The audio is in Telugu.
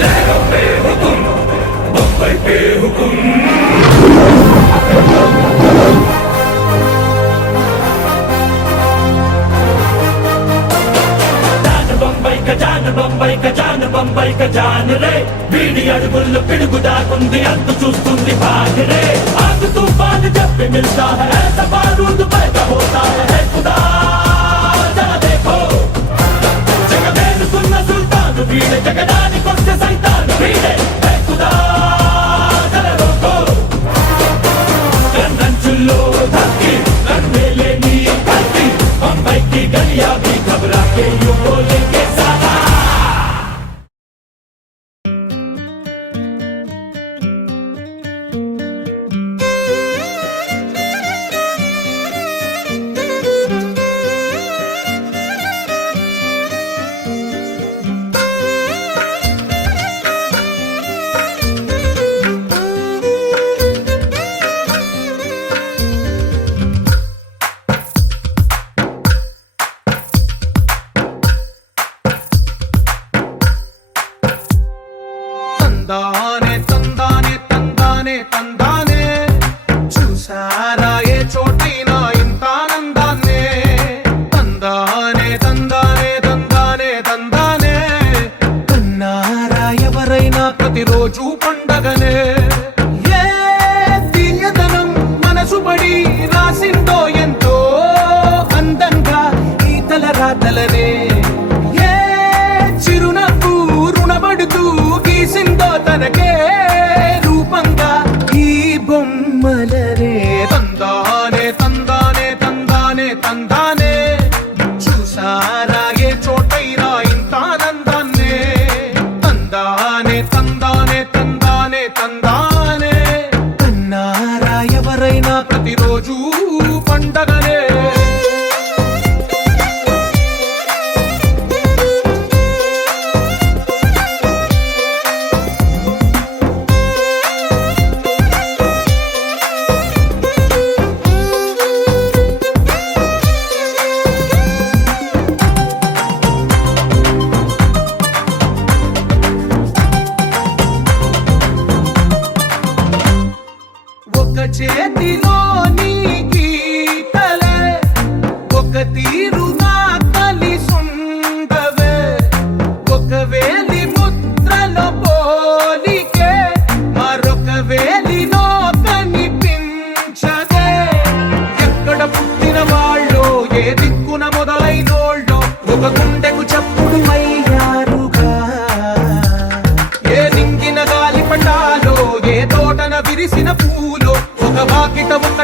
लहरों पे हुकुम, बम्बई पे हुकुम। बंबई का जान रे बीड़ी अड़गुल पिड़गुदा कुंदी अंत चूस्तुंदी भाग रे आग तूफान जब भी मिलता है ऐसा बारूद पैदा होता है खुदा जरा देखो जगमेन सुन्ना सुल्तान भीड़े जगदानी कोस्ते सैतान भीड़े है खुदा जरा रोको चुल्लो धरती मेले नी धरती बंबई की गलियां भी घबरा के यूं बोलेंगे सारा। తందానే తందానే తందానే తందానే చూసారా ఏ చోటైనా ఇంత ఆనందాన్నే తందానే తందానే తందానే తందానే కన్నారా ఎవరైనా ప్రతిరోజు పండగనే ఏ తీయదనం మనసు పడి రాసిందో ఎంతో అందంగా ఈ తల రాతలనే ఏ చిరునవ్వు రుణపడుతూ గీసిందో తనకే రూపంగా ఈ బొమ్మలనే తందానే తందానే తందానే తందానే చూసారా ఏ చోటైనా ఇంత ఆనందాన్నే తందానే తందానే తందానే తందానే కన్నారా ఎవరైనా ప్రతిరోజు పండగనే చేతిలో నీ గీతలే ఒక తీరుగా కలిసుండవే ఒక వేలి ముద్రలో పోలికే మరొక వేలిలో కనిపించదే ఎక్కడ పుట్టిన వాళ్ళో ఏ దిక్కున మొదలైనోళ్ళో ఒక గుండెకు చప్పుడు అయ్యారుగా ఏ నింగిన గాలి పటాలో ఏ తోటన విరిసిన పూలో ఒక వాకిట ఒక